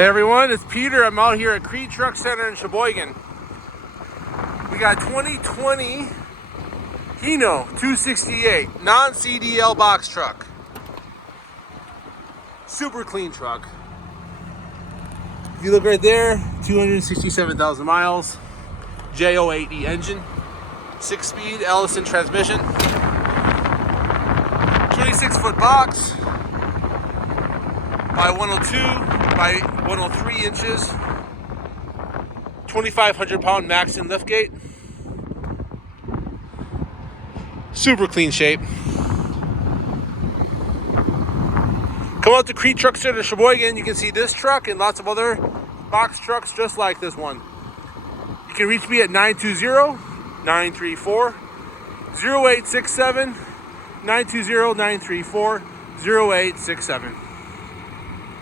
Hey everyone, it's Peter. I'm out here at Kriete Truck Center in Sheboygan. We got 2020 HINO 268 non-CDL box truck. Super clean truck. If you look right there, 267,000 miles, J08E engine, 6-speed Allison transmission, 26-foot box by 102 by 103 inches, 2,500 pound max in lift gate. Super clean shape. Come out to Kriete Truck Center Sheboygan. You can see this truck and lots of other box trucks just like this one. You can reach me at 920-934-0867, 920-934-0867.